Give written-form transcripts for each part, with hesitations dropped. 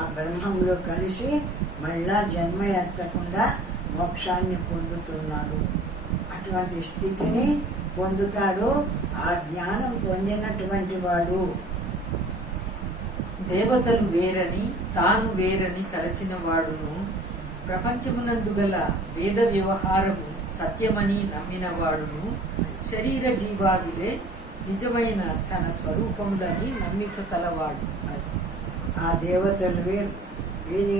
ఆ బ్రహ్మంలో కలిసి మళ్ళా జన్మ ఎత్తకుండా మోక్షాన్ని పొందుతున్నాడు. అటువంటి స్థితిని పొందుతాడు ఆ జ్ఞానం పొందినటువంటి వాడు. దేవతలు వేరని తాను వేరని తలచిన వాడును, ప్రపంచమునందు గల వేద వ్యవహారము సత్యమని నమ్మిన వాడును, శరీర జీవాదులే నిజమైన తన స్వరూపములని నమ్మిక కలవాడు. ఆ దేవతలు వేరు. ఇది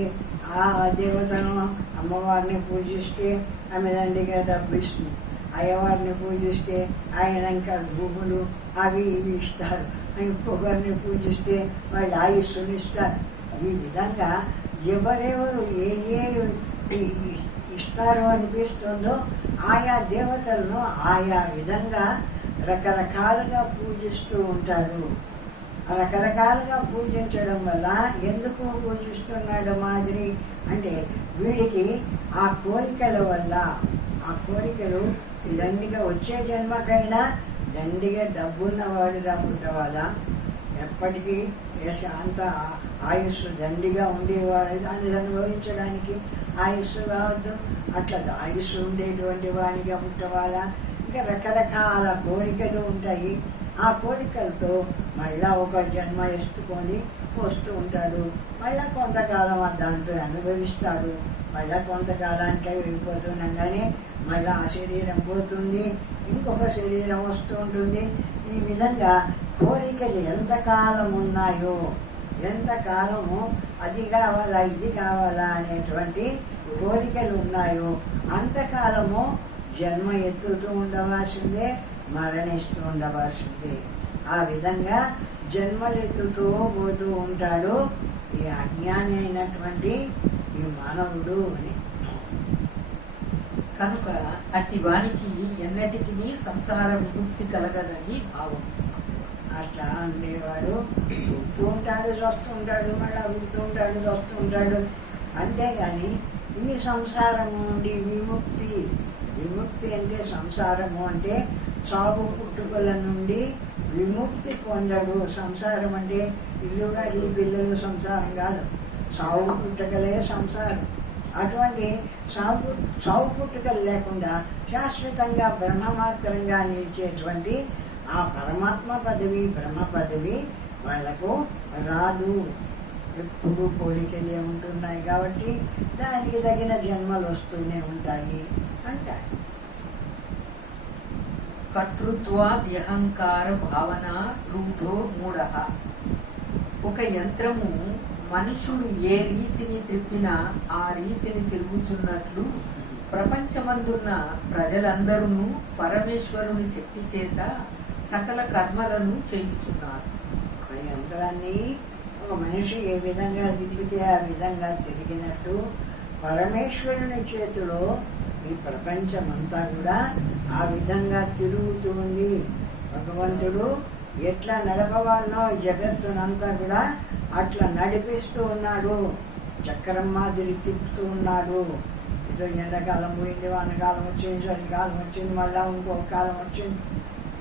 ఆ దేవతను అమ్మవారిని పూజిస్తే ఆమె దండిగా డబ్బు ఇస్తుంది, అయ్యవారిని పూజిస్తే ఆయన ఇంకా భూములు అవి ఇవి ఇస్తారు, ఇంకొకరిని పూజిస్తే వాళ్ళు ఆయుస్సుని ఇస్తారు. ఈ విధంగా ఎవరెవరు ఏ ఏ ఇస్తారో అనిపిస్తుందో ఆయా దేవతలను ఆయా విధంగా రకరకాలుగా పూజిస్తూ ఉంటాడు. రకరకాలుగా పూజించడం వల్ల ఎందుకు పూజిస్తున్నాడు మాదిరి అంటే వీడికి ఆ కోరికల వల్ల, ఆ కోరికలు దండిగా వచ్చే జన్మకైనా దండిగా డబ్బున్నవాడిగా పుట్టవాలా, ఎప్పటికీ అంత ఆయుస్సు దండిగా ఉండేవాడు, దాన్ని అనుభవించడానికి ఆయుస్సు కావద్దు, అట్లా ఆయుస్సు ఉండేటువంటి వాడిగా పుట్టవాలా. ఇంకా రకరకాల కోరికలు ఉంటాయి. ఆ కోరికలతో మళ్ళా ఒక జన్మ ఎత్తుకొని వస్తూ ఉంటాడు. మళ్ళా కొంతకాలం దాంతో అనుభవిస్తాడు. మళ్ళా కొంతకాలానికి వెళ్ళిపోతుండగానే మళ్ళా ఆ శరీరం పోతుంది, ఇంకొక శరీరం వస్తూ ఉంటుంది. ఈ విధంగా కోరికలు ఎంతకాలం ఉన్నాయో, ఎంతకాలము అది కావాలా ఇది కావాలా అనేటువంటి కోరికలు ఉన్నాయో అంతకాలము జన్మ ఎత్తుతూ ఉండవలసిందే, మరణిస్తూ ఉండవలసిందే. ఆ విధంగా జన్మలెత్తుతూ పోతూ ఉంటాడు ఈ అజ్ఞాని అయినటువంటి ఈ మానవుడు అని. కనుక అట్టి వానికి ఎన్నటికి సంసార విముక్తి కలగదని భావం. అట్లా ఉండేవాడు పుడుతూ ఉంటాడు, చస్తూ ఉంటాడు, మళ్ళా పుడుతూ ఉంటాడు, చస్తూ ఉంటాడు. అంతేగాని ఈ సంసారము నుండి విముక్తి, విముక్తి అంటే సంసారము అంటే సాగు పుట్టుకల నుండి విముక్తి పొందడు. సంసారం అంటే ఇల్లుగా ఈ పిల్లలు సంసారం కాదు, సాగు పుట్టుకలే సంసారం. అటువంటి సాగు పుట్టుకలు లేకుండా శాశ్వతంగా బ్రహ్మమాత్రంగా నిలిచేటువంటి ఆ పరమాత్మ పదవి, బ్రహ్మ పదవి వాళ్లకు రాదు. ఎప్పుడు కోరికలే ఉంటున్నాయి కాబట్టి దానికి తగిన జన్మలు వస్తూనే ఉంటాయి అంటారు. కర్తృత్వాద్యహంకార భావన రూఢో మూఢ. ఒక యంత్రము మనుషుడు ఏ రీతిని త్రిప్పినా ఆ రీతిని తిరుగుచున్నట్లు ప్రపంచమందున్న ప్రజలందరూ పరమేశ్వరుని శక్తి చేత సకల కర్మలను చేయుచున్నారు. ఒక యంత్రాన్ని ఒక మనిషి ఏ విధంగా తిరిగితే ఆ విధంగా తిరిగినట్టు పరమేశ్వరుని చేతిలో ఈ ప్రపంచమంతా కూడా ఆ విధంగా తిరుగుతుంది. భగవంతుడు ఎట్లా నడపవాలనో జగత్తునంతా కూడా అట్లా నడిపిస్తూ ఉన్నాడు. చక్రం మాదిరి తిప్పుతూ ఉన్నాడు. ఏదో ఎండాకాలం పోయింది, వానకాలం వచ్చింది, చలికాలం వచ్చింది, మళ్ళా ఇంకొక కాలం వచ్చింది,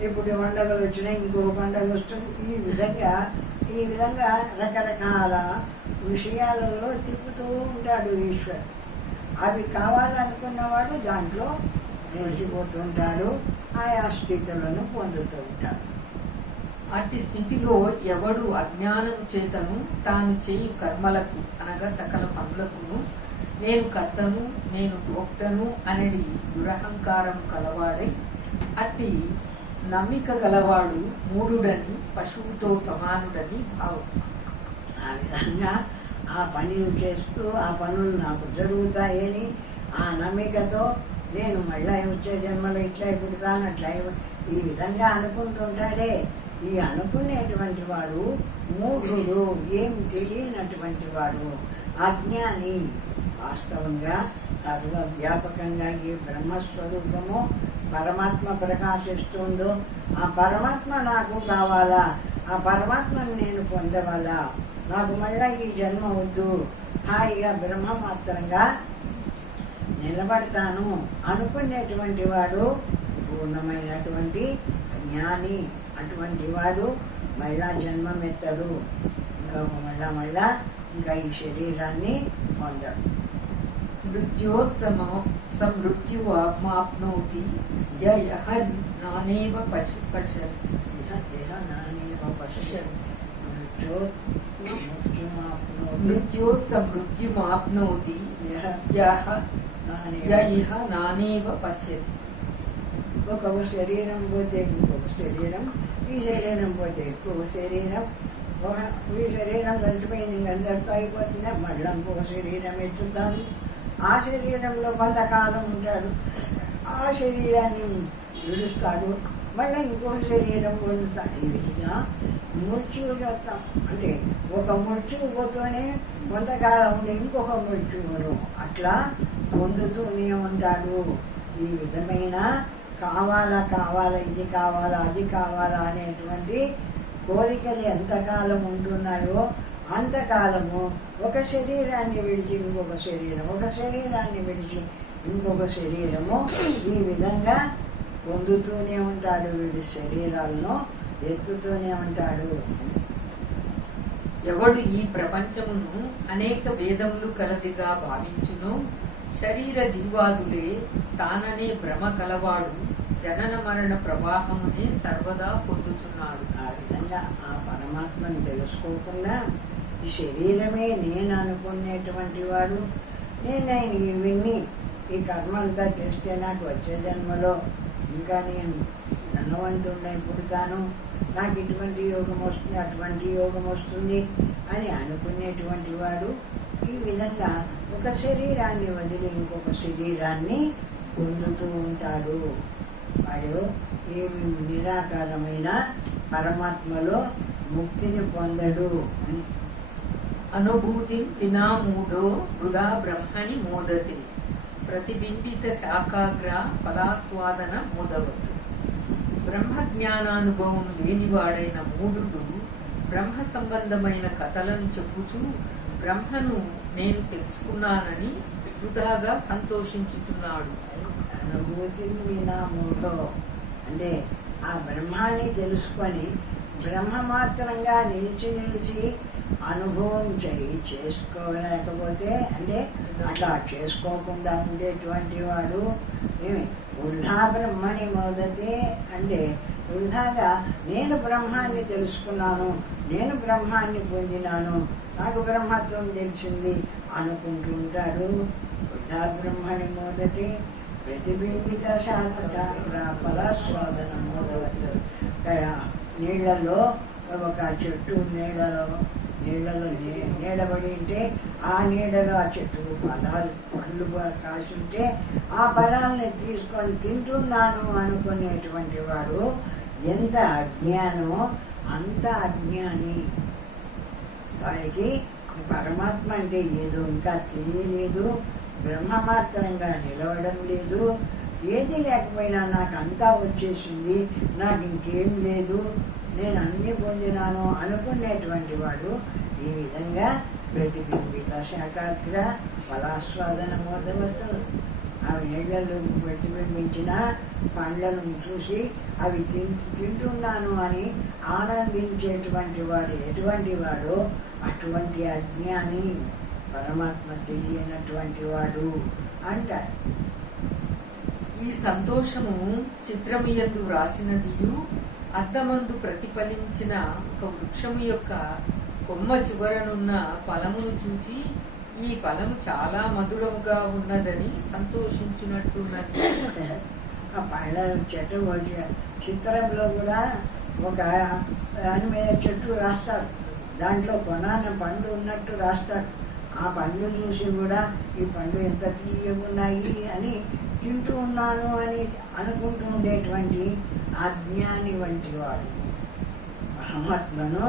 ఇప్పుడు పండుగలు వచ్చినాయి, ఇంకో పండుగ వస్తుంది. ఈ విధంగా రకరకాల విషయాలలో తిప్పుతూ ఉంటాడు ఈశ్వరుడు. అవి కావాలనుకున్నవాడు దాంట్లో నిలిచిపోతుంటాడు, ఆయా స్థితులను పొందుతూ ఉంటాడు. అట్టి స్థితిలో ఎవడు అజ్ఞానము చేతను తాను చేయు కర్మలకు అనగా సకల పనులకును నేను కర్తను, నేను భోక్తను అనేది దురహంకారం కలవాడై అట్టి నమ్మిక గలవాడు మూఢుడని, పశువుతో సమానుడని భావం. ఆ విధంగా ఆ పనులు చేస్తూ ఆ పనులు నాకు జరుగుతాయని ఆ నమ్మికతో నేను మళ్ళా వచ్చే జన్మలో ఇట్లా పుడతాను, అట్లా ఈ విధంగా అనుకుంటుంటాడే. ఈ అనుకునేటువంటి వాడు మూఢుడు, ఏం తెలియనటువంటి వాడు, అజ్ఞాని. వాస్తవంగా సర్వవ్యాపకంగా ఏ బ్రహ్మస్వరూపము పరమాత్మ ప్రకాశిస్తుందో ఆ పరమాత్మ నాకు కావాలా, ఆ పరమాత్మను నేను పొందవాలా, నాకు మళ్ళా ఈ జన్మ వద్దు, హాయిగా బ్రహ్మమాత్రంగా నిలబడతాను అనుకునేటువంటి వాడు పూర్ణమైనటువంటి జ్ఞాని. అటువంటి వాడు మళ్ళా జన్మమెత్తడు, ఇంకా మళ్ళా ఇంకా ఈ శరీరాన్ని పొందడు. మృత్యుమాప్నోతి యః నానేవ పశ్యతి. మృత్యుమాప్నోతి యః నానేవ పశ్యతి. ఒక శరీరం పోతే ఇంకొక శరీరం, ఈ శరీరం పోతే ఇంకొక శరీరం, ఈ శరీరం చనిపోయింది ఇంకందరితో అయిపోతుందా, మళ్ళీ ఇంకొక శరీరం ఎత్తుతాడు, ఆ శరీరంలో కొంతకాలం ఉంటాడు, ఆ శరీరాన్ని విడుస్తాడు, మళ్ళీ ఇంకొక శరీరం పొందుతాడు. ఈ విధంగా మృత్యువు యొక్క అంటే ఒక మృత్యువు పోతూనే కొంతకాలం ఉండి ఇంకొక మృత్యువును అట్లా పొందుతూనే ఉంటాడు. ఈ విధమైన కావాలా ఇది కావాలా అది కావాలా అనేటువంటి కోరికలు ఎంతకాలం ఉంటున్నాయో అంతకాలము ఒక శరీరాన్ని విడిచి ఇంకొక శరీరం, ఒక శరీరాన్ని విడిచి ఇంకొక శరీరము ఈ విధంగా పొందుతూనే ఉంటాడు. వీడి శరీరాలను ఎత్తుతూనే ఉంటాడు. ఎవడు ఈ ప్రపంచమును అనేక భేదములు కలదిగా భావించును, శరీర జీవాదులే తాననే భ్రమ కలవాడు జనన మరణ ప్రవాహమునే సర్వదా పొందుచున్నాడు. ఆ విధంగా ఆ పరమాత్మను తెలుసుకోకుండా ఈ శరీరమే నేను అనుకునేటువంటి వాడు, నేను ఇవన్నీ ఈ కర్మ అంతా చేస్తే నాకు వచ్చే జన్మలో ఇంకా నేను ధనవంతుడినై పుడతాను, నాకు ఇటువంటి యోగం వస్తుంది అటువంటి యోగం వస్తుంది అని అనుకునేటువంటి వాడు ఈ విధంగా ఒక శరీరాన్ని వదిలి ఇంకొక శరీరాన్ని పొందుతూ ఉంటాడు. వాడు ఈ నిరాకారమైన పరమాత్మలో ముక్తిని పొందడు అని. అనుభూతి వినామూఢో వృధా బ్రహ్మణి మోదతి, ప్రతిబింబిత శాకాగ్ర ఫలాస్వాదన మోదవతు. బ్రహ్మజ్ఞానానుభవం లేనివాడైన మూఢుడు బ్రహ్మ సంబంధమైన కథలను చెప్పుచూ బ్రహ్మను నేను తెలుసుకున్నానని వృధాగా సంతోషించుచున్నాడు. అనుభూతి వినామూఢో అంటే ఆ బ్రహ్మాన్ని తెలుసుకొని బ్రహ్మ మాత్రంగా నిలిచి అనుభవం చేసుకోలేకపోతే అంటే అట్లా చేసుకోకుండా ఉండేటువంటి వాడు ఏమి వృధా బ్రహ్మని మొదటి అంటే వృధాగా నేను బ్రహ్మాన్ని తెలుసుకున్నాను, నేను బ్రహ్మాన్ని పొందినాను, నాకు బ్రహ్మత్వం తెలిసింది అనుకుంటూ ఉంటాడు. వృధా బ్రహ్మని మొదటి ప్రతిబింబిత ఫలాస్వాదన మొదలవుతుంది. నీళ్లలో ఒక చెట్టు నీళ్ళలో నీడబడి ఉంటే ఆ నీడలో ఆ చెట్టుకు పండ్లు కాసి ఉంటే ఆ ఫలాల్ని తీసుకొని తింటున్నాను అనుకునేటువంటి వాడు ఎంత అజ్ఞానమో అంత అజ్ఞాని. వాడికి పరమాత్మ అంటే ఏదో ఇంకా తెలియలేదు, బ్రహ్మ మాత్రంగా నిలవడం లేదు, ఏది లేకపోయినా నాకు అంతా వచ్చేసింది, నాకు ఇంకేం లేదు, నేను అన్ని పొందినాను అనుకునేటువంటి వాడు ఈ విధంగా ప్రతిబింబిత శాకాగ్ర ఫలాస్వాదన మోదవస్తు అవి నీళ్లలో ప్రతిబింబించిన పండ్లను చూసి అవి తింటున్నాను అని ఆనందించేటువంటి వాడు ఎటువంటి వాడు అటువంటి అజ్ఞాని, పరమాత్మ తెలియనటువంటి వాడు అంటాడు. ఈ సంతోషము చిత్రముయందు వ్రాసినదియు అద్దమందు ప్రతిఫలించిన ఒక వృక్షము యొక్క కొమ్మ చివరనున్న ఫలమును చూచి ఈ ఫలము చాలా మధురముగా ఉన్నదని సంతోషించినట్టున్నది. ఆ పళ్ళ చెట్టు చిత్రంలో కూడా ఒక దాని మీద చెట్టు రాస్తారు, దాంట్లో కొనాన పండు ఉన్నట్టు రాస్తాడు. ఆ పండ్లు చూసి కూడా ఈ పండు ఎంత తీయగున్నాయి అని తింటూ ఉన్నాను అని అనుకుంటూ ఉండేటువంటి అజ్ఞాని వంటి వాడు. పరమాత్మను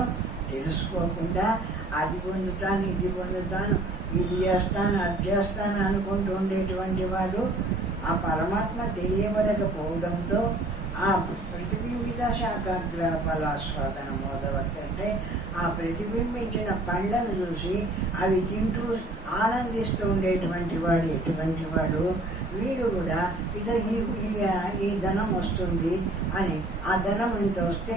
తెలుసుకోకుండా అది పొందుతాను ఇది పొందుతాను ఇది చేస్తాను అది చేస్తాను అనుకుంటూ ఉండేటువంటి వాడు ఆ పరమాత్మ తెలియబడకపోవడంతో ఆ ప్రతిబింబిత శాకాగ్ర ఫలాస్వాదన మోదవత్ అంటే ఆ ప్రతిబింబించిన పళ్ళను చూసి అవి తింటూ ఆనందిస్తూ ఉండేటువంటి వాడు ఎటువంటి వాడు, వీడు కూడా ఈ ధనం వస్తుంది అని, ఆ ధనం ఇంత వస్తే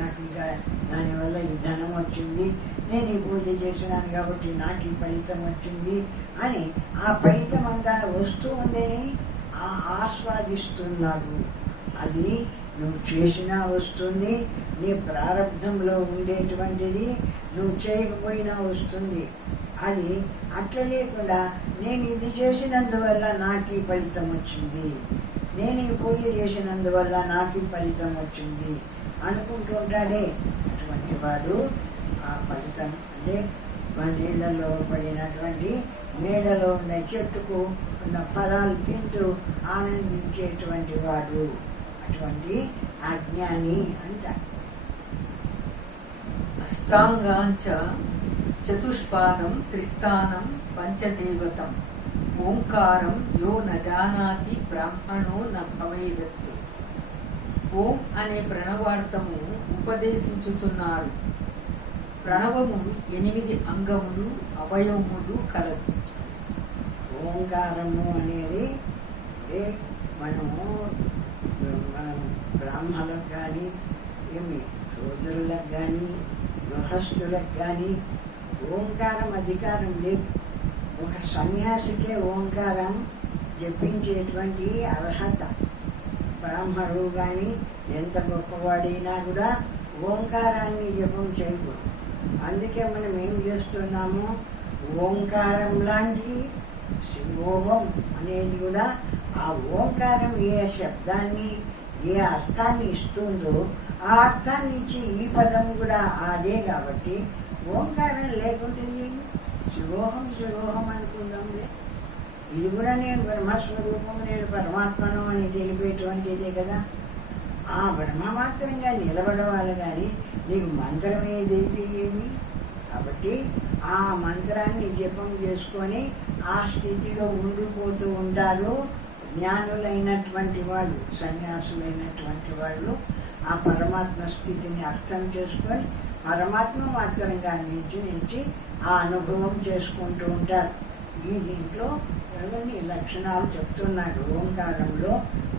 నాకు ఇంకా దానివల్ల ఈ ధనం వచ్చింది, నేను ఈ పూజ చేసినాను కాబట్టి నాకు ఈ ఫలితం వచ్చింది అని ఆ ఫలితం అంతా వస్తూ ఉందని ఆస్వాదిస్తున్నాడు. అది నువ్వు చేసినా వస్తుంది, నీ ప్రారంధంలో ఉండేటువంటిది నువ్వు చేయకపోయినా వస్తుంది. అది అట్లా లేకుండా నేను ఇది చేసినందువల్ల నాకు ఈ ఫలితం వచ్చింది, నేను ఈ పూజ చేసినందువల్ల నాకు ఈ ఫలితం వచ్చింది అనుకుంటూ ఉంటాడే, అటువంటి వాడు ఆ ఫలితం అంటే మన నీళ్ళలో పడినటువంటి నీళ్ళలో ఉన్న చెట్టుకు ఉన్న ఫలాలు తింటూ ఆనందించేటువంటి వాడు, అటువంటి అజ్ఞాని అంటారు. అష్టాంగాంచ చతుష్పాదం త్రిస్థానం పంచదేవతం ఓంకారం యో నజానాతి బ్రాహ్మణో న భవేదత్తు. ఓం అనే ప్రణవార్థము ఉపదేశించుచున్నారు. ప్రణవము 8 అంగములు అవయవములు కలదు. ఓంకారము అనేది మనం బ్రాహ్మణులకు కానీ శూద్రులకు కానీ గృహస్థులకు కానీ ఓంకారం అధికారం లేదు. ఒక సన్యాసికే ఓంకారం జపించేటువంటి అర్హత. బ్రాహ్మణుడు కానీ ఎంత గొప్పవాడైనా కూడా ఓంకారాన్ని జపం చేయకూడదు. అందుకే మనం ఏం చేస్తున్నాము, ఓంకారం లాంటి శివోహం అనేది కూడా ఆ ఓంకారం ఏ శబ్దాన్ని ఏ అర్థాన్ని ఇస్తుందో ఆ అర్థాన్ని ఇచ్చి ఈ పదం కూడా అదే కాబట్టి ఓంకారం లేకుంటే శివోహం శివోహం అనుకుందాంలే. ఇది కూడా నేను బ్రహ్మస్వరూపం, నేను పరమాత్మను అని తెలిపేటువంటిదే కదా. ఆ బ్రహ్మమాత్రంగా నిలబడవాలి కానీ నీకు మంత్రం ఏదైతే ఏమి. కాబట్టి ఆ మంత్రాన్ని జపం చేసుకొని ఆ స్థితిలో ఉండిపోతూ ఉంటారు జ్ఞానులైనటువంటి వాళ్ళు, సన్యాసులైనటువంటి వాళ్ళు. ఆ పరమాత్మ స్థితిని అర్థం చేసుకొని పరమాత్మ మాత్రంగా నిలిచి ఆ అనుభవం చేసుకుంటూ ఉంటారు. ఈ దీంట్లో ఎవరిని లక్షణాలు చెప్తున్నాడు. ఓంకారంలో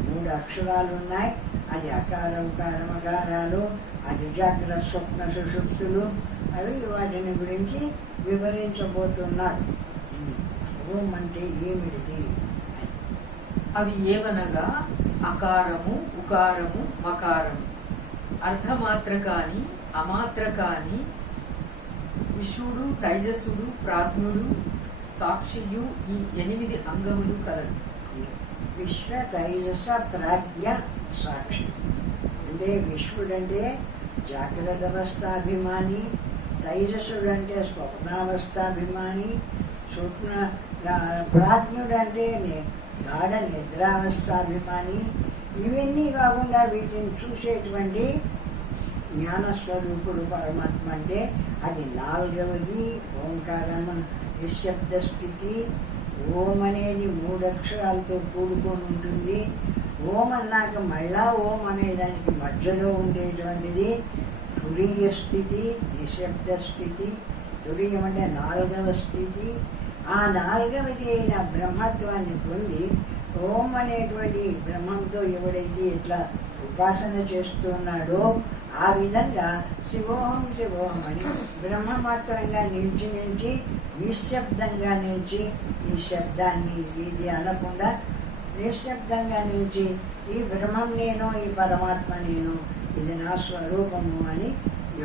3 అక్షరాలు ఉన్నాయి. అది అకార ఉకార మకారాలు, అది జాగ్రత్త స్వప్న సుషుప్తులు. అవి వాటిని గురించి వివరించబోతున్నాడు. ఓం అంటే ఏమిటిది? అవి ఏవనగా అకారము ఉకారము మకారము, అర్ధమాత్ర కాని అమాత్ర కాని, విష్ణుడు తైజసుడు ప్రాజ్ఞుడు సాక్షియు ఈ 8 అంగములు కలదు. విశ్వ తైజస ప్రాజ్ఞ సాక్షి అంటే విశ్వడంటే జాగ్రత్త అవస్థాభిమాని, తైజసుడంటే స్వప్నావస్థాభిమాని, స్వప్న ప్రాజ్ఞుడంటే గాఢ నిద్రావస్థాభిమాని. ఇవన్నీ కాకుండా వీటిని చూసేటువంటి జ్ఞానస్వరూపుడు పరమాత్మ అంటే అది 4వది ఓంకారం, నిశ్శబ్ద స్థితి. ఓం అనేది 3 అక్షరాలతో కూడుకొని ఉంటుంది. ఓం అన్నాక మళ్ళా ఓం అనేదానికి మధ్యలో ఉండేటువంటిది తురీయ స్థితి, నిశ్శబ్ద స్థితి. తురీయం అంటే 4వ స్థితి. ఆ 4వది అయిన బ్రహ్మత్వాన్ని పొంది ఓం అనేటువంటి బ్రహ్మంతో ఎవడైతే ఎట్లా ఉపాసన చేస్తున్నాడో ఆ విధంగా శివోహం శివోహం అని బ్రహ్మమాత్రంగా నిలిచి నిశ్శబ్దంగా నిలిచి, ఈ శబ్దాన్ని ఇది అనకుండా నిశ్శబ్దంగా నిలిచి ఈ బ్రహ్మం నేను, ఈ పరమాత్మ నేను, ఇది నా స్వరూపము అని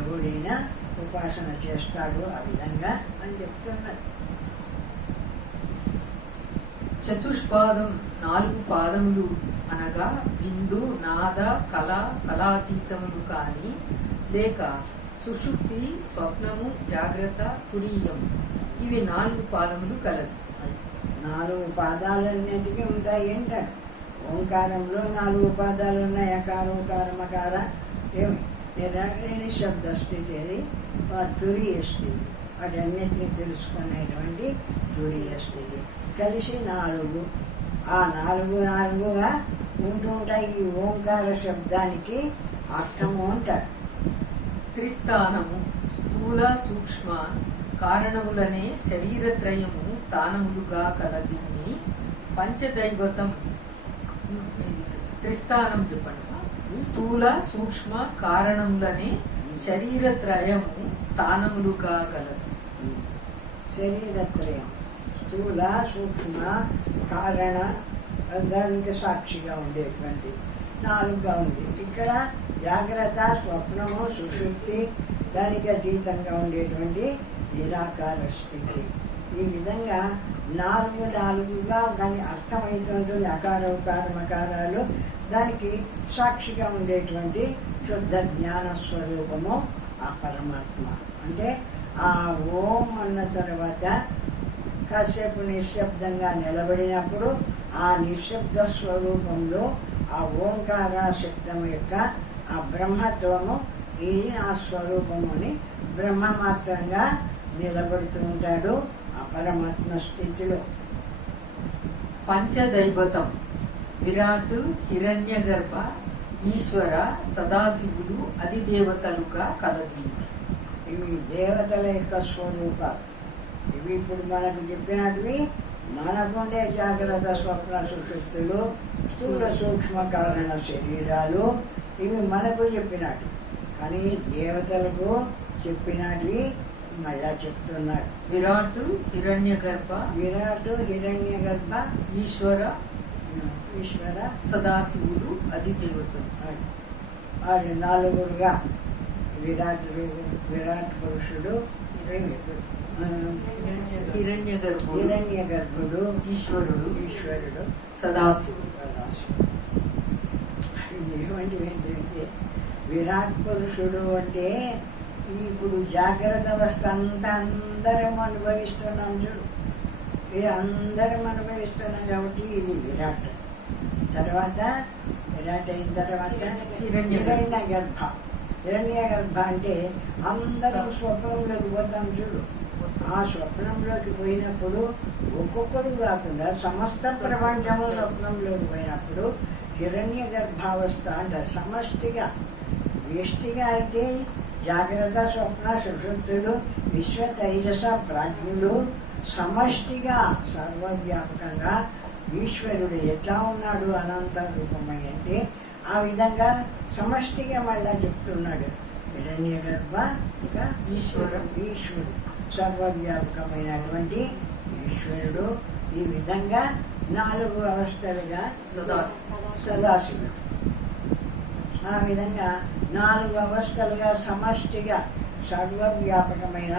ఎవడైనా ఉపాసన చేస్తాడు ఆ విధంగా అని చెప్తున్నారు. చతుష్పాదం 4 పాదములు అనగా బిందు నాద కళ కళాతీతములు కాని, లేక సుషుప్తి స్వప్నము జాగ్రత్త తురీయం, ఇవి 4 పాదములు కలదు. 4 పాదాలన్నిటికీ ఉంటాయి ఏంటారు. ఓంకారంలో 4 పాదాలు ఉన్నాయి. అకార ఉకార మకార ఏమి నిశ్శబ్ద స్థితి, అది తురీయ స్థితి. వాటన్నిటినీ తెలుసుకునేటువంటి తురీయ స్థితి కలిసి 4. ఆ 4గా ఉంటూ ఉంటాయి. ఈ ఓంకార శబ్దానికి అర్థము అంటారు. త్రిస్థానము స్థూల సూక్ష్మ కారణములనే శరీరత్రయము స్థానములుగా కలదిన్ని పంచదైవతం త్రిస్థానం చెప్పండి. స్థూల సూక్ష్మ కారణములనే శరీరత్రయము స్థానములుగా గలదు. శరీరత్రయం స్థూల సూక్ష్మ కారణ దానికి సాక్షిగా ఉండేటువంటి నాలుగుగా ఉంది. ఇక్కడ జాగ్రత్త, స్వప్నము, సుషుప్తి దానికి అతీతంగా ఉండేటువంటి నిరాకార స్థితి. ఈ విధంగా నాలుగుగా దాని అర్థమవుతుంటుంది. అకార ఉకార మకారాలు దానికి సాక్షిగా ఉండేటువంటి శుద్ధ జ్ఞాన స్వరూపము ఆ పరమాత్మ. అంటే ఆ ఓం అన్న తర్వాత కాసేపు నిశ్శబ్దంగా నిలబడినప్పుడు ఆ నిశ్శబ్ద స్వరూపంలో ఆ ఓంకార శబ్దం యొక్క ఆ బ్రహ్మత్వము ఇది ఆ స్వరూపము అని బ్రహ్మ మాత్రంగా నిలబడుతూ ఉంటాడు ఆ పరమాత్మ స్థితిలో. పంచదైవతం విరాట్, హిరణ్యగర్భ, ఈశ్వర, సదాశివులు అధిదేవతలుగా కలది. ఇవి దేవతల యొక్క స్వరూపాలు. ఇవి ఇప్పుడు మనకు చెప్పినటివి మనకుండే జాగ్రత్త, స్వప్న, సుషుప్తులు, స్థూల సూక్ష్మ కారణ శరీరాలు ఇవి మనకు చెప్పినట్టు. కానీ దేవతలకు చెప్పినటివి మళ్ళా చెప్తున్నాడు. విరాట్, హిరణ్యగర్భ, ఈశ్వర, సదాశివులు అధిదేవతలు. వాళ్ళు నాలుగురుగా విరాట్ పురుషుడు, హిరణ్యగర్భుడు, ఈశ్వరుడు, సదాశివుడు. ఏమంటే ఏంటంటే విరాట్ పురుషుడు అంటే ఇప్పుడు జాగ్రత్త అవస్థ అంతా అందరం అనుభవిస్తున్నాం చూడు. ఇది అందరం అనుభవిస్తున్నాం కాబట్టి ఇది విరాట్. తర్వాత విరాట్ అయిన తర్వాత హిరణ్య గర్భ అంటే అందరం స్వప్నంలోకి పోతాం చూడు. ఆ స్వప్నంలోకి పోయినప్పుడు ఒక్కొక్కడు కాకుండా సమస్త ప్రపంచము స్వప్నంలోకి పోయినప్పుడు హిరణ్య గర్భావస్థ అంటారు. సమష్టిగా వ్యష్టిగా అయితే జాగ్రత్త, స్వప్న, సుషుప్తులు, విశ్వ తైజస ప్రాజ్ఞులు సమష్టిగా సర్వవ్యాపకంగా ఈశ్వరుడు ఎట్లా ఉన్నాడు అనంత రూపమై అంటే ఆ విధంగా సమష్టిగా మళ్ళా చెప్తున్నాడు. హిరణ్య గర్భ ఇంకా ఈశ్వరుడు సర్వవ్యాపకమైనటువంటి ఈశ్వరుడు. ఈ విధంగా 4 అవస్థలుగా సదాశివుడు. ఆ విధంగా 4 అవస్థలుగా సమష్టిగా సర్వవ్యాపకమైన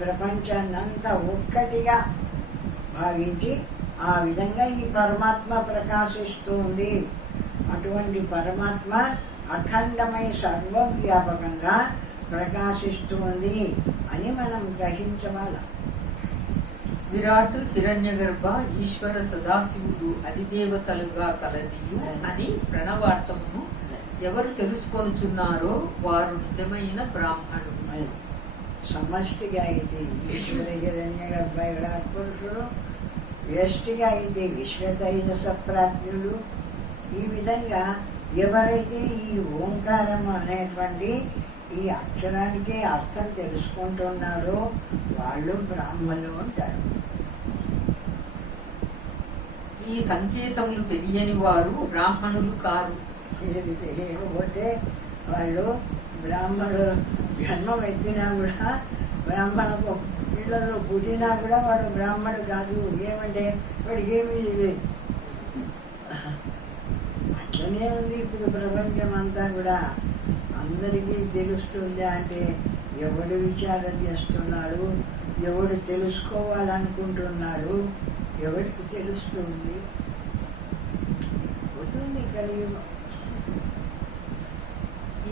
ప్రపంచాన్నంతా ఒక్కటిగా భావించి ఆ విధంగా ఈ పరమాత్మ ప్రకాశిస్తుంది. అటువంటి పరమాత్మ అఖండమై సర్వవ్యాపకంగా ప్రకాశిస్తుంది అని మనం గ్రహించవాలి. విరాట్, హిరణ్యగర్భ, ఈశ్వర, సదాశివుడు అధిదేవతలుగా కలదియు అని ప్రణవార్థమును ఎవరు తెలుసుకొనుచున్నారో వారు నిజమైన బ్రాహ్మణుడు. సమష్టిగా అయితే ఈశ్వర, హిరణ్య గర్భ, విరాట్ పురుషుడు, వ్యష్టిగా అయితే విశ్వతైజస ప్రాజ్ఞులు. ఈ విధంగా ఎవరైతే ఈ ఓంకారం అనేటువంటి ఈ అక్షరానికి అర్థం తెలుసుకుంటున్నారో వాళ్ళు బ్రాహ్మణులు అంటారు. ఈ సంకేతములు తెలియని వారు బ్రాహ్మణులు కారు. ఇది తెలియకపోతే వాళ్ళు బ్రాహ్మణులు జన్మం ఎత్తినా కూడా బ్రాహ్మణకు పిల్లలు పుట్టినా కూడా వాడు బ్రాహ్మణుడు కాదు. ఏమంటే వాడికి ఏమీ లేదు. అట్లనే ఉంది ఇప్పుడు ప్రపంచం అంతా కూడా. అందరికీ తెలుస్తుంది అంటే ఎవడు విచారం చేస్తున్నాడు, ఎవడు తెలుసుకోవాలనుకుంటున్నాడు, ఎవరికి తెలుస్తుంది. పోతుంది కలియుగం.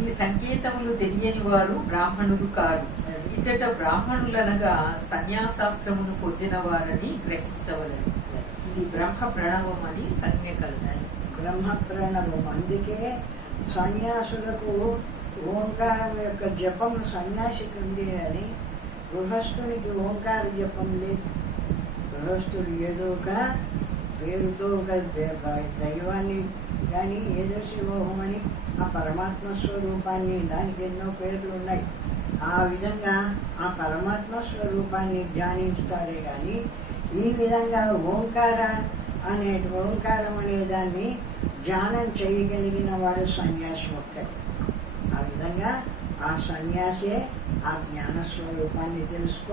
ఈ సంకేతములు తెలియని వారు బ్రాహ్మణులు కారు. ఇచ్చట బ్రాహ్మణులనగా సన్యాసాస్త్రమును పొందిన వారని గ్రహించవలను. ఇది బ్రహ్మ ప్రణవం అని సంజ్ఞ కలగాలి. బ్రహ్మ ప్రణవం. అందుకే సన్యాసులకు ఓంకారం యొక్క జపం సన్యాసికి ఉంది అని, గృహస్థునికి ఓంకార జపం లేదు. గృహస్థుడు ఏదో ఒక పేరుతో ఒక దైవాన్ని కానీ ఏదో శివోహం అని ఆ పరమాత్మ స్వరూపాన్ని, దానికి ఎన్నో పేర్లు ఉన్నాయి. ఆ విధంగా ఆ పరమాత్మ స్వరూపాన్ని ధ్యానించుతాడే కానీ ఈ విధంగా ఓంకారం అనే దాన్ని ధ్యానం చేయగలిగిన వాడు సన్యాసి ఒక్కడే. ఆ విధంగా ఆ సన్యాసే ఆ జ్ఞాన స్వరూపాన్ని తెలుసుకో